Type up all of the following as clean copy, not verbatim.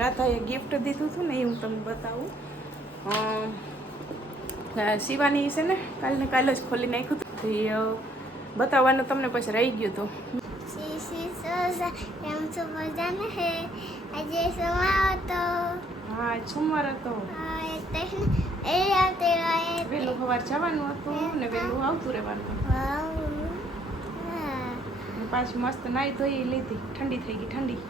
રાધાએ gift દીધું હતું ને એ હું તમને બતાવું. શિવાની છે ને કાલ જ ખોલી નાખ્યું હતું તો એ બતાવવાનું તમને પછી રહી ગયું હતું. હા સોમવાર હતો. વહેલું સવાર જવાનું હતું ને વહેલું આવતું રહેવાનું. પાછી મસ્ત નાઈ ધોઈ લીધી. ઠંડી થઈ ગઈ ઠંડી.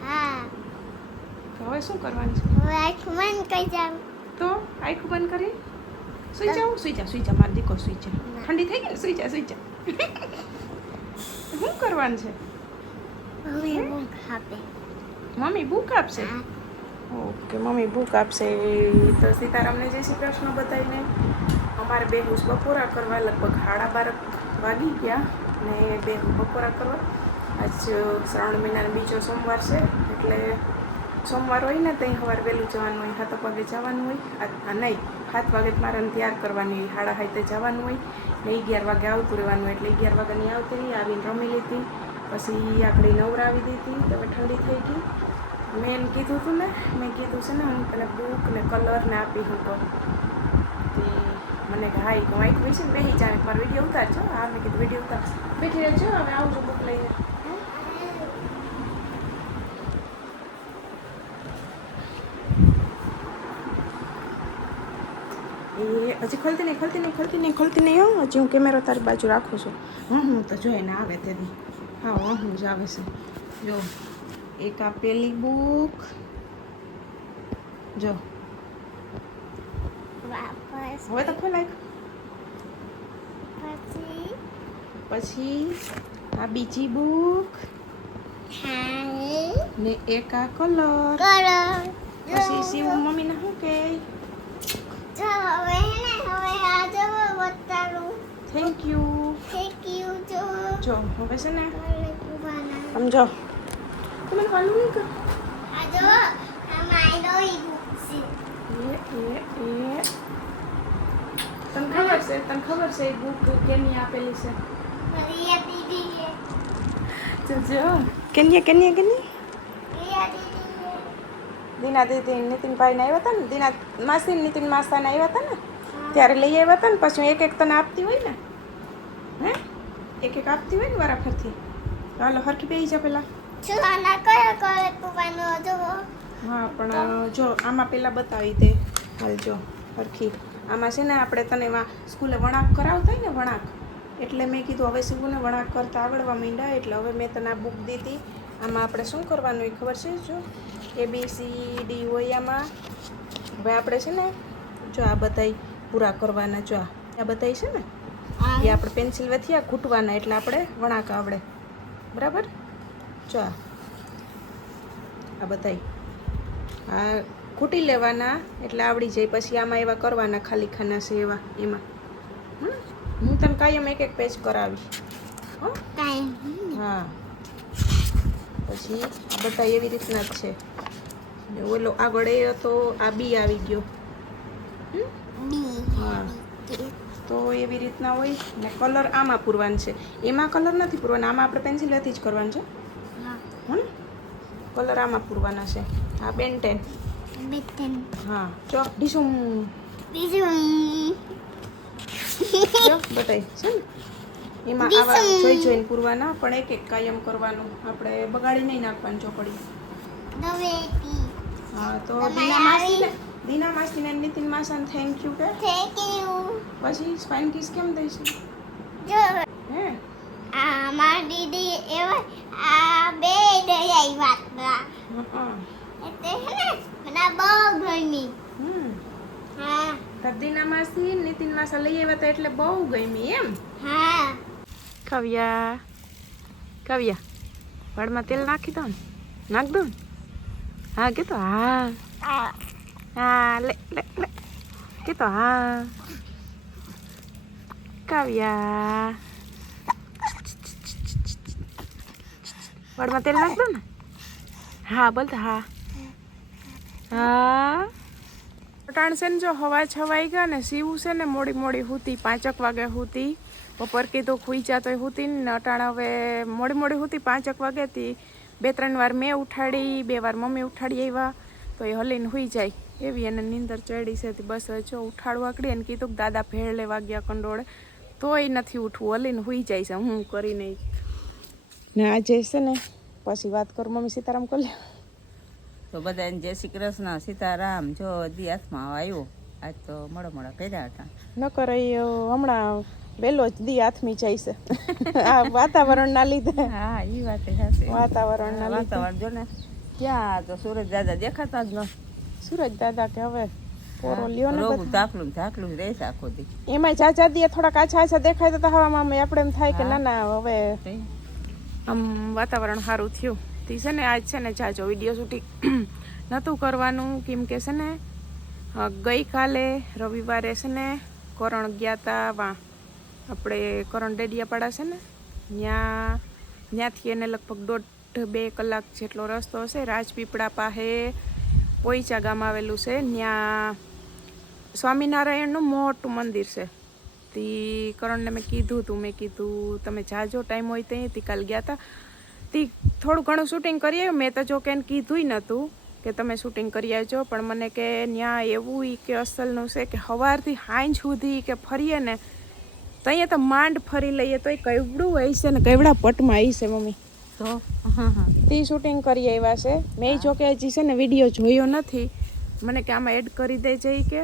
તો હવે શું કરવાનું છે? હવે આખું બંધ કરી જાવ. તો આખું બંધ કરી સુઈ જા મારી દીકો સુઈ જા. ઠંડી થઈ ગઈ ને સુઈ જા શું કરવાનું છે? મમ્મી બુક આપશે. ઓકે મમ્મી બુક આપશે. તો સીતારામને જય શ્રી કૃષ્ણ બધાને. અમારે બે બપોરા કરવા લગભગ 12:30 વાગી ગયા ને બે બપોરા કરવા. આજ શ્રાવણ મહિનાનો બીજો સોમવાર છે એટલે સોમવાર હોય ને ત્યાં સવારે વહેલું જવાનું હોય. 7 વાગે જવાનું હોય. નહીં 7 વાગે મારે તૈયાર કરવાની હોય. 7:30 જવાનું હોય ને 11 વાગે આવતું રહેવાનું. એટલે 11 વાગ્યાની આવતી રહી આવીને રમી લીધી. પછી આપણે નવરાવી દીધી. તો હવે ઠંડી થઈ ગઈ. મેં કીધું હતું ને મેં કીધું છે ને હું તને બુક ને કલર ને આપી હું તો મને હા હું આખું હોય છે ને બેસી જાવ મારો વિડીયો ઉતારજો. હા મેં કીધું વિડીયો ઉતાર બેઠી રહેજો. હવે આવજો બુક લઈને. એ હજી ખોલતી નહીં હો. હજી હું કેમેરો તારી બાજુ રાખું છું. હું તો જોઈને આવે તેની. હા હું જ આવે છે. જો એક આ પેલી બુક જો હવે તો ખોલાય. પછી આ બીજી બુક ને એક આ કલર. પછી શિવ મમ્મીને શું કે થેન્ક યુ. જો હવે છે ને સમજો તમે વાલું નહીં કર. તને ખબર છે એ બુક કેની આપેલી છે? જો કેની દીના દીદી નીતિનભાઈ ને આવ્યા હતા ને દીના માસી નીતિન માસાને આવ્યા હતા ને ત્યારે લઈ આવ્યા હતા ને. પછી એક તને આપતી હોય ને એક આપતી હોય ને વારાફરથી. હાલો હરખી બેસી જા પેલા. હા પણ જો આમાં પેલા બતાવી દે. હાલ જો હરખી આમાં છે ને આપણે તને એમાં સ્કૂલે વણાક કરાવતા હોય ને વણાક એટલે મેં કીધું હવે શિવુને વણાક કરતા આવડવા માંડ્યા એટલે હવે મેં તને આ બુક દીધી. આમાં આપણે શું કરવાનું હોય ખબર છે? જો ABCD હોય આમાં. હવે આપણે છે ને જો આ બધાય પૂરા કરવાના. જો આ બધાય છે ને એ આપણે પેન્સિલ વથી આ ઘૂંટવાના એટલે આપણે વણાક આવડે. બરાબર? જો આ બધાય આ ઘૂંટી લેવાના એટલે આવડી જાય. પછી આમાં એવા કરવાના ખાલી ખાના છે એવા એમાં. હું તને કાયમ એક પેજ કરાવી. હા પછી બધા એવી રીતના જ છે. ઓલો આગળ એ હતો આ બી આવી ગયો. હા તો એવી રીતના હોય ને. કલર આમાં પૂરવાનું છે. એમાં કલર નથી પૂરવાનો. આમાં આપણે પેન્સિલથી જ કરવાનું છે. કલર આમાં પૂરવાના છે. આ બેન્ટેન. હા જો ડીશું જો બતાય છે ને એમાં આવા જોઈને પૂરવાના. પણ એક કાયમ કરવાનું. આપણે બગાડી નહીં નાખવાનું ચોપડી. હા તો દીના માસી ને નીતિન માસાને થેન્ક યુ કે. પછી સ્પાઇન કિસ કેમ દઈશ? હે મારી દીદી એવા આ બે દઈ આવ્યા એટલે હે મને બહુ ગમી. હા દીના માસી નીતિન માસા લઈ આવ્યા હતા એટલે બહુ ગમી એમ. હા કવ્યા વાળમાં તેલ નાખી દો ને. નાખ દો ને. હા કીધું હા લે કીધું હા. કાવ્યા વાળમાં તેલ નાખ દો ને. હા બોલતા હા અટાણ છે ને જો હવા છવાઈ ગયા ને. શિવ છે ને મોડી હુતી 5 વાગે હુતી. બપોર કીધું ખુઈ જા તોય હુતી ને અટાણ હવે મોડી હુતી 5 વાગેથી 2-3 વાર મેં ઉઠાડી, 2 વાર મમ્મી ઉઠાડી આવ્યા તો એ હલીને હુઈ જાય એવી એને નીંદર ચડી છે. બસ જો ઉઠાડવા આકડી અને કીધું કે દાદા ભેળે વાગ્યા કંડોળે તોય નથી ઉઠવું, હલીને હુઈ જાય છે હું કરીને. ને આજે છે ને પછી વાત કરું મમ્મી સીતારામ કરી લે. તો બધાને જય શ્રી કૃષ્ણ, સીતારામ. જો દી હાથમાં આવ્યો, આજ તો મોડા કર્યા હતા. ન કરે હમણાં વહેલો જ દી હાથમી જાય છે આ વાતાવરણના લીધે. હા એ વાત સાચી. વાતાવરણના લીધે વાતાવરણ જો ને ક્યાં તો સૂરજ દાદા દેખાતા જ ન. સુરજ દાદા કે હવે પોરો લ્યો ને રોગ ધાકલું રહેશે આખો દી. એમાં ચાચા દી થોડાક આછા દેખાય તો હવામાં આપણે એમ થાય કે ના ના હવે આમ વાતાવરણ સારું થયું. તે છે ને આજ છે ને જાજો વિડીયો શૂટિંગ નહોતું કરવાનું કેમ કે છે ને ગઈકાલે રવિવારે છે ને કરણ ગયા હતા આપણે કરણ ડેડિયાપાડા છે ને ત્યાંથી એને લગભગ 1.5-2 કલાક જેટલો રસ્તો હશે. રાજપીપળા પાસે પોઈચા ગામ આવેલું છે, ત્યાં સ્વામિનારાયણનું મોટું મંદિર છે. તે કરણને મેં કીધું તમે જાજો ટાઈમ હોય ત્યાંથી કાલ ગયા હતા તે થોડું ઘણું શૂટિંગ કરી આવ્યું. મેં તો જો કે એને કીધુંય નહોતું કે તમે શૂટિંગ કરી આવજો, પણ મને કે ત્યાં એવું કે અસલનું છે કે સવારથી સાંજ સુધી કે ફરીએ ને તો અહીંયા તો માંડ ફરી લઈએ તો એ કેવડું હોય છે ને કેવડા પટમાં આવી છે મમ્મી. તો તે શૂટિંગ કરી આવ્યા છે. મેં જો કે હજી છે ને વિડીયો જોયો નથી. મને કે આમાં એડ કરી દે જઈ કે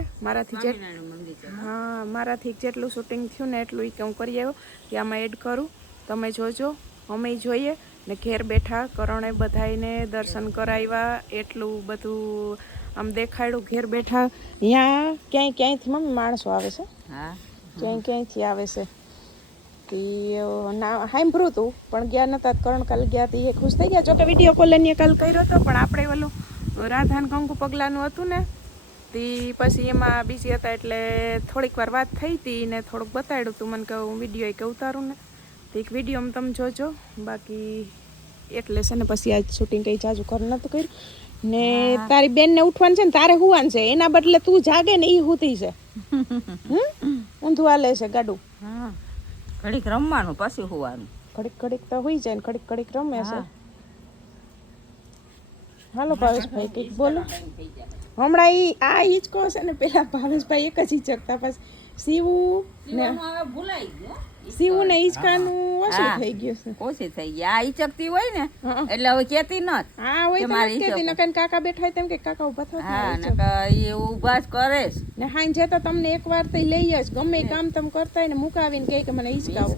મારાથી જેટલું શૂટિંગ થયું ને એટલું કે હું કરી આવ્યો કે આમાં એડ કરું, તમે જોજો. અમે જોઈએ ને ઘેર બેઠા કરણે બધાઈને દર્શન કરાવ્યા, એટલું બધું આમ દેખાડ્યું ઘેર બેઠા. અહીંયા ક્યાંયથી મમ્મી માણસો આવે છે, ક્યાંયથી આવે છે. તે ના સાંભળ્યું હતું પણ ગયા નતા. કરણ કાલ ગયા હતી એ ખુશ થઈ ગયા. જોકે વિડીયો કોલ એને કાલ કર્યો હતો પણ આપણે ઓલું રાધાન કંકુ પગલાનું હતું ને તે પછી એમાં બીજી હતા એટલે થોડીક વાર વાત થઈ હતી ને થોડુંક બતાડ્યું હતું મને કે હું વિડીયો કે ઉતારું ને તો એક વિડીયોમાં તમે જોજો. બાકી એટલે છે ને પછી આજ શૂટિંગ કંઈ જાજુ ઘર નહોતું કર્યું. ને તારી બેનને ઉઠવાનું છે ને તારે હુવાનું છે, એના બદલે તું જાગે ને એ હુતી છે. ઊંધું હાલે છે ગાડું. ઘડીક રમવાનું પછી હોવાનું. ઘડીક તો હોઈ જાય ને ઘડીક રમે છે. હાલો ભાવેશભાઈ કંઈક બોલો. હમણાં આ હિંચકો છે ને પેલા ભાવેશભાઈ એક જ હિંચકતા, પછી સીવું ને હિંચકાનું ઓછું થઈ ગયું છે. ઓછી થઈ ગઈ. આ હિંચકતી હોય ને એટલે હવે કેતી નત. હા હોય તો નથી કેતી. નકર કાકા બેઠા હોય તેમ કે કાકા ઉભા થાવ. હા નકર એ ઊભા જ કરે ને હાંજે તો તમને એકવાર તો લઈ જ ગમે કામ તમે કરતા હોય ને મુકાવીને કહે કે મને હિંચકાવો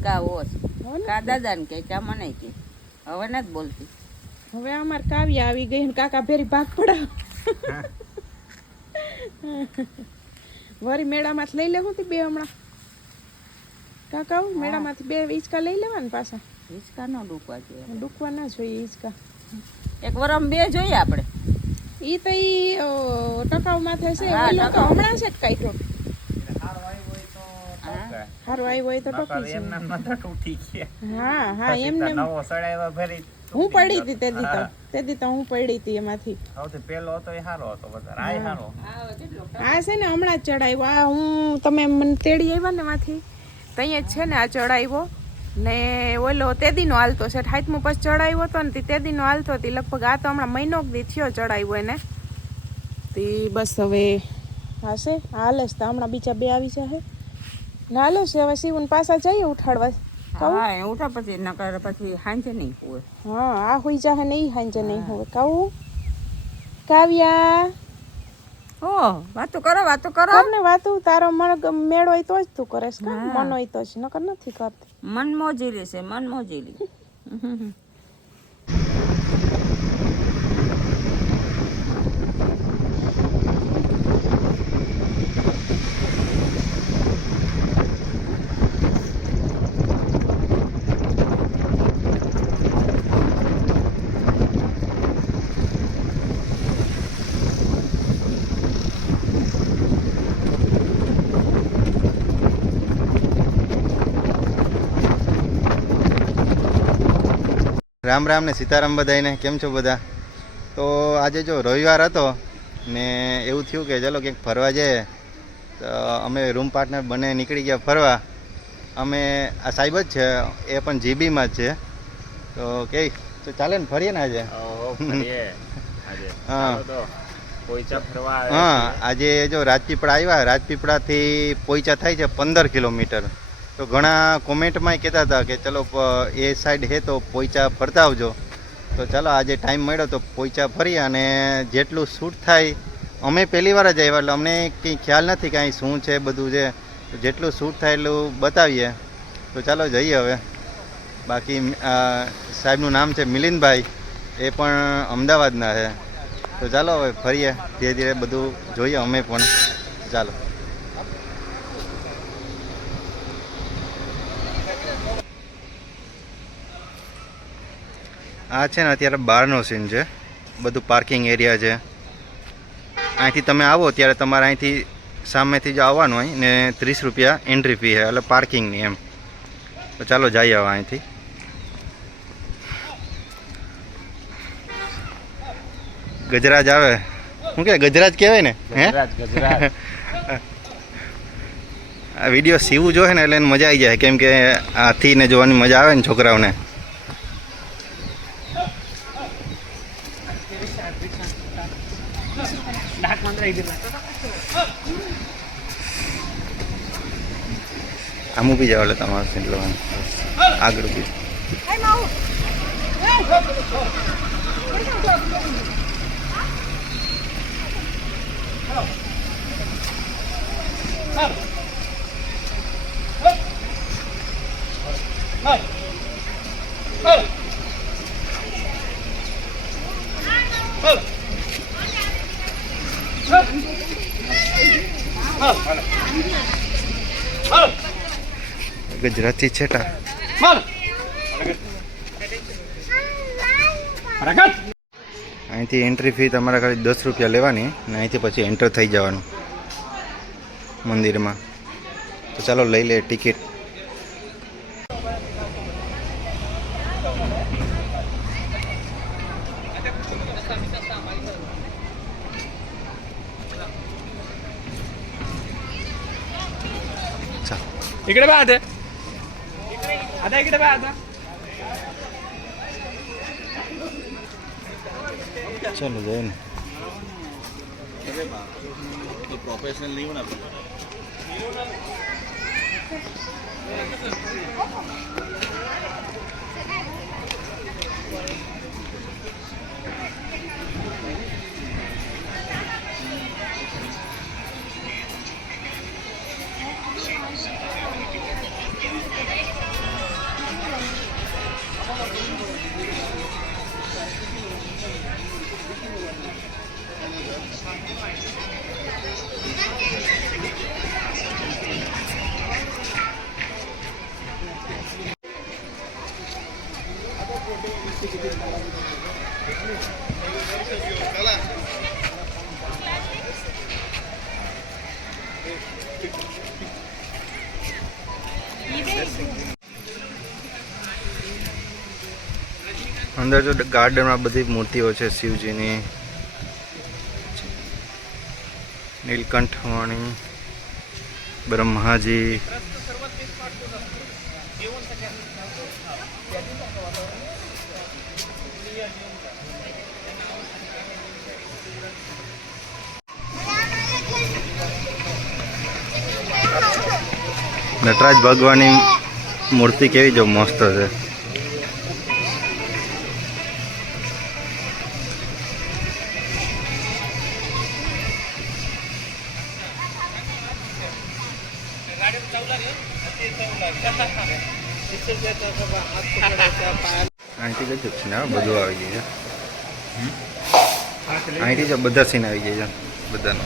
કા દાદા ને કે મને કે હવે નથી બોલતી. હવે અમાર કાવ્યા આવી ગઈ ને કાકા ભેરી ભાગ પડાવ વરી મેળામાંથી લઈ લેવું તી 2 હમણાં કાકા મેળામાંથી 2 હિંચકા લઈ લેવા ને પાછા. હિંચકા ન ડૂકવા જોઈએ. ડૂકવા ના જોઈએ હિંચકા. એક વરમ 2 જોઈએ આપણે. ઈ તો ઈ ટકાઉ માથે છે. ઓલો તો હમણાં છે જ કાઢ્યો. હારો આવ્યો હોય તો ટકી છે. હા એમને હું પડી હતી તેદી તો હું પડી હતી એમાંથી. પેલો હતો એ સારો હતો વધારે. આ સારો. આ છે ને હમણાં જ ચડાવ્યો. આ હું તમે મને તેડી આવ્યા ને માંથી ત્યાં જ છે ને આ ચડાવ્યો ને ઓલો તેદીનો હાલતો છે. 60મું પછી ચડાવ્યો હતો ને તેદીનો હાલતો હતી લગભગ. આ તો હમણાં મહિનો દી થયો ચડાવ્યો એને. તે બસ હવે હાશે હાલે જ. તો હમણાં બીજા 2 આવી જશે ને હાલો છે. હવે શિવન પાછા જઈએ ઉઠાડવા. હા ઉઠા પછી નકર પછી હાંજે નહીં હોય. હા આ હોઈ જાહે નહીં હાંજે નહીં હોય. કહું કાવ્યા વાતો કરો તમને વાતું તારો મેળ હોય તો જ તું કરેશ કે મન હોય તો જ નકર નથી કરતી. મન મોજીલી છે મન મોજીલી. રામ રામ ને સીતારામ બધાને. કેમ છો બધા? તો આજે જો રવિવાર હતો ને એવું થયું કે ચલો ક્યાંક ફરવા જઈએ. તો અમે રૂમ પાર્ટનર બંને નીકળી ગયા ફરવા. અમે આ સાહેબ જ છે, એ પણ જીબીમાં જ છે. તો કે તો ચાલે ને ફરીએ ને આજે ફરીએ આજે. હા. ચાલો તો પોઈચા ફરવા આવ્યા હા છીએ. આજે જો રાજપીપળા આવ્યા, રાજપીપળાથી પોઈચા થાય છે 15 કિલોમીટર. તો ઘણા કોમેન્ટમાં કહેતા હતા કે ચલો એ સાઈડ હે તો પોઈચા ફરતા આવજો. તો ચાલો આજે ટાઈમ મળ્યો તો પોઈચા ફરી, અને જેટલું શૂટ થાય, અમે પહેલી વાર જ આવ્યા એટલે અમને કંઈ ખ્યાલ નથી કે અહીં શું છે બધું છે. તો જેટલું શૂટ થાય એટલું બતાવીએ. તો ચાલો જઈએ હવે. બાકી સાહેબનું નામ છે મિલિંદભાઈ, એ પણ અમદાવાદના છે. તો ચાલો હવે ફરીએ, ધીરે ધીરે બધું જોઈએ અમે પણ. ચાલો. આ છે ને અત્યારે બહારનો સીન છે, બધું પાર્કિંગ એરિયા છે. અહીંથી તમે આવો ત્યારે તમારે અહીંથી સામેથી જ આવવાનું હોય ને 30 રૂપિયા એન્ટ્રી ફી છે, એટલે પાર્કિંગની એમ. તો ચાલો જઈએ હવે અહીંથી. ગજરાજ આવે, શું કે ગજરાજ કહેવાય ને? હે ગુજરાત ગુજરાત. આ વિડીયો સીવું જોઈએ ને એટલે એને મજા આવી જાય, કેમ કે હાથીને જોવાની મજા આવે ને છોકરાઓને. આમ ઊભી જાવ એટલે તમારે સીન લેવાનું, આગળ ઊભી. ગુજરાતી છેટા. અહીંથી એન્ટ્રી ફી તમારે ખાલી 10 રૂપિયા લેવાની, ને અહીંથી પછી એન્ટર થઈ જવાનું મંદિરમાં. તો ચાલો લઈ લે ટિકિટ. इकडे बघा आता. आता इकडे बघा आता. ચાલો જઈએ ને. प्रोफेशनल नहीं होना. અંદર જો ગાર્ડનમાં બધી મૂર્તિઓ છે શિવજીની, નીલકંઠવાણી, બ્રહ્માજી. નટરાજ ભગવાનની મૂર્તિ કેવી જો મસ્ત છે. અહીંથી ગજબ છે ને, બધું આવી ગયું છે. અહીંથી જ બધા સીન આવી ગયા છે બધાનો.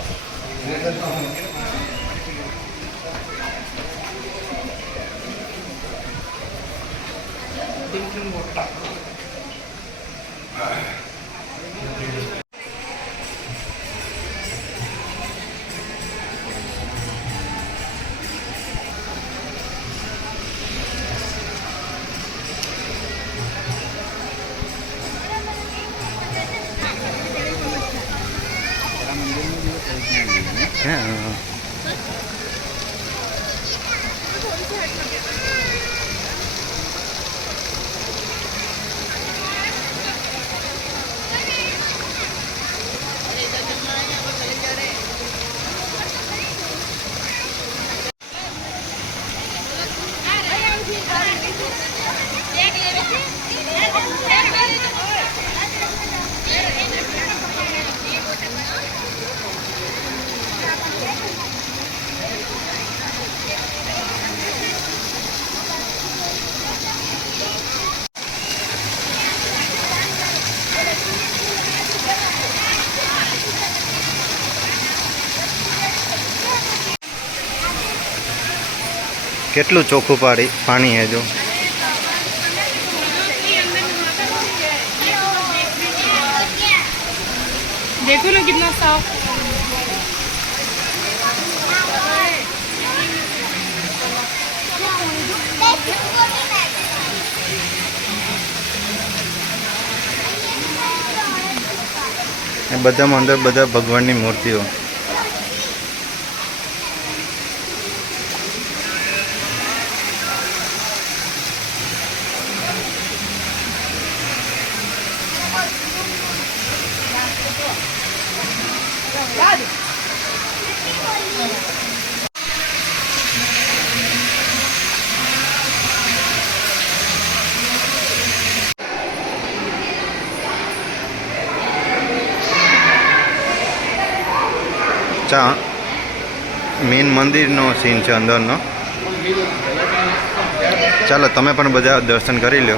હા કેટલું ચોખ્ખું પાણી હે જો. देखो ना कितना साफ. એ બધામાં અંદર બધા ભગવાનની મૂર્તિઓ. ચા મેઇન મંદિરનો સીન છે અંદરનો. ચાલો તમે પણ બધા દર્શન કરી લો.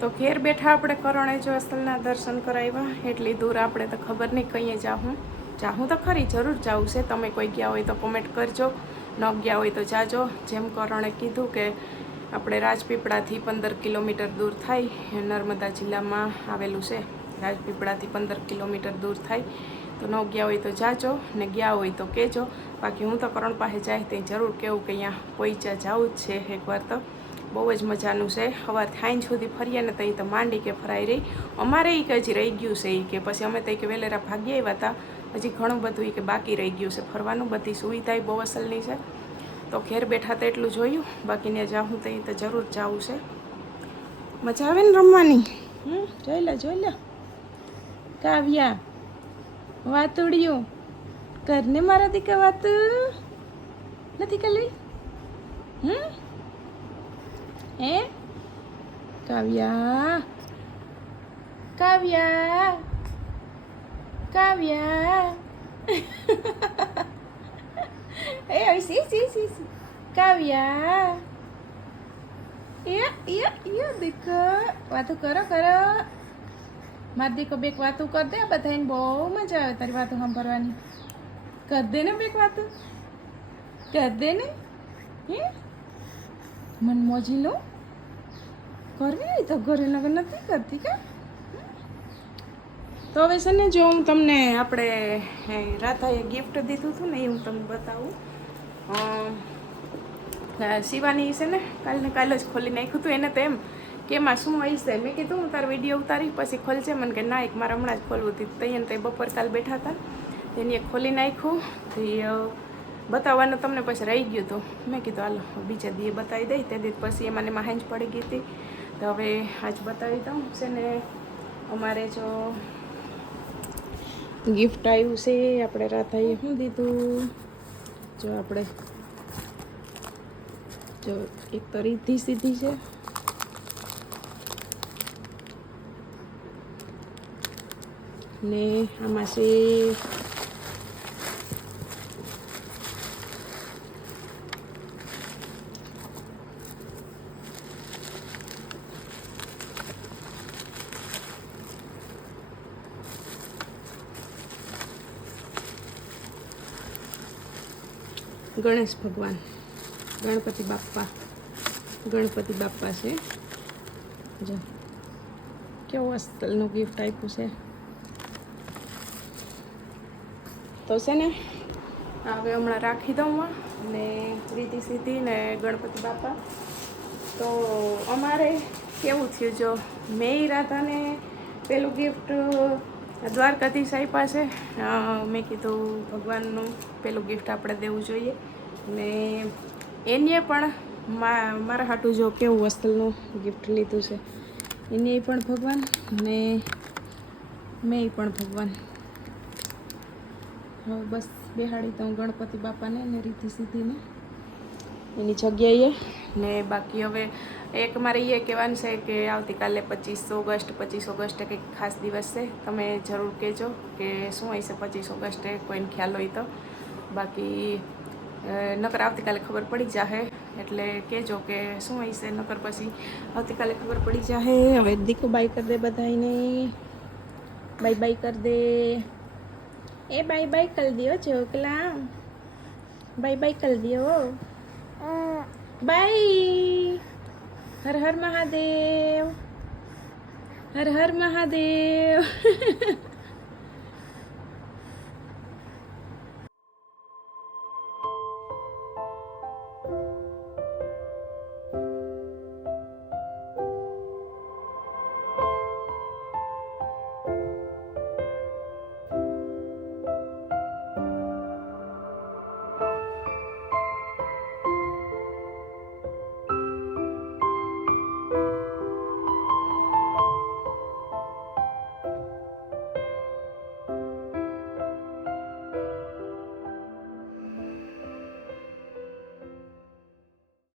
તો ઘેર બેઠા આપણે કરણેજો અસલના દર્શન કરાવ્યા. એટલી દૂર આપણે તો ખબર નહીં કઈએ જાઉં તો ખરી, જરૂર જાઉં છે. તમે કોઈ ગયા હોય તો કોમેન્ટ કરજો, ન ગયા હોય તો જાજો. જેમ કરણે કીધું કે આપણે રાજપીપળાથી 15 કિલોમીટર દૂર થાય, નર્મદા જિલ્લામાં આવેલું છે. રાજપીપળાથી 15 કિલોમીટર દૂર થાય. તો ન ગયા હોય તો જાજો, ને ગયા હોય તો કહેજો. બાકી હું તો કરણ પાસે જાય તે જરૂર કહેવું કે અહીંયા પોઈચા જવું જ છે એકવાર. તો બહુ જ મજાનું છે. સવારથી સાંજ સુધી ફરીએ ને ત્યાં તો માંડી કે ફરાઈ રહી. અમારે એ કે હજી રહી ગયું છે એ કે, પછી અમે તો કે વેલેરા ભાગી આવ્યા હતા, હજી ઘણું બધું એ કે બાકી રહી ગયું છે ફરવાનું. બધી સુવિધા બહુ અસલની છે. તો ઘેર બેઠા તો એટલું જોયું, બાકીને જાઉં તો જરૂર જવું છે. મજા આવે ને રમવાની. જોઈ લે કાવ્યા વાતુડિયું કરને મારા દીકરા વાત નથી કરી. હે કાવ્યા કાવ્યા કાવ્યા એ સી કાવ્યા દીકો વાતો કરો મારી દીકો બેક વાતો કર દે. બધાને બહુ મજા આવે તારી વાતો સાંભળવાની. કર દે ને બેક વાતો કર દે ને. હે મન મોજી લો કરવી હોય તો ઘરે લગન નથી કરતી કા. તો હવે છે ને જો હું તમને આપણે રાધાએ ગિફ્ટ દીધું હતું ને એ હું તમને બતાવું. શિવાની છે ને કાલે જ ખોલી નાખ્યું હતું. એને તો એમ કે એમાં શું હશે. મેં કીધું હું તારો વિડીયો ઉતારી પછી ખોલશે. મને કે ના એક મારે હમણાં જ ખોલવું હતું. તૈયાર તે બપોર કાલ બેઠા હતા તેને એક ખોલી નાખ્યું. તો બતાવવાનું તમને પછી રહી ગયું હતું. મેં કીધું હાલો બીજા દીએ બતાવી દઈ. તે દી પછી એમાં હાંજ પડી ગઈ હતી. તો હવે આજ બતાવી દઉં છે ને. અમારે જો ગિફ્ટ આવ્યું છે, આપણે રાધાએ શું દીધું જો આપણે જો એક તો રીધી સીધી છે ને આમાં છે ગણેશ ભગવાન, ગણપતિ બાપ્પા છે. જો કેવું અસ્તલનું ગિફ્ટ આપ્યું છે. તો છે ને હવે હમણાં રાખી દઉં ને રીતિ સીધી ને ગણપતિ બાપા. તો અમારે કેવું થયું, જો મેં રાધાને પેલું ગિફ્ટ દ્વારકાધીશ આપ્યા છે. મેં કીધું ભગવાનનું પેલું ગિફ્ટ આપણે દેવું જોઈએ ને એને પણ મારા હાટું જો કેવું વસ્તુનું ગિફ્ટ લીધું છે. એને પણ ભગવાન ને મેં પણ ભગવાન. હવે બસ બેહાડી દઉં ગણપતિ બાપાને ને રીતિ સીધીને એની જગ્યાએ. ને બાકી હવે એક મારે એ કહેવાનું છે કે આવતીકાલે 25 ઓગસ્ટે કંઈક ખાસ દિવસ છે. તમે જરૂર કહેજો કે શું હોય છે 25 ઓગસ્ટે, કોઈને ખ્યાલ હોય તો. બાકી નકર આવતીકાલે ખબર પડી જાહે, એટલે કહેજો કે શું હોય છે. નકર પછી આવતીકાલે ખબર પડી જાહે. હવે દીકુ બાય કરી દે બધાને, બાય બાય કરી દે. એ બાય બાય કરી દો ચોકલા, બાય બાય કરી દો. બાય. હર હર મહાદેવ, હર હર મહાદેવ.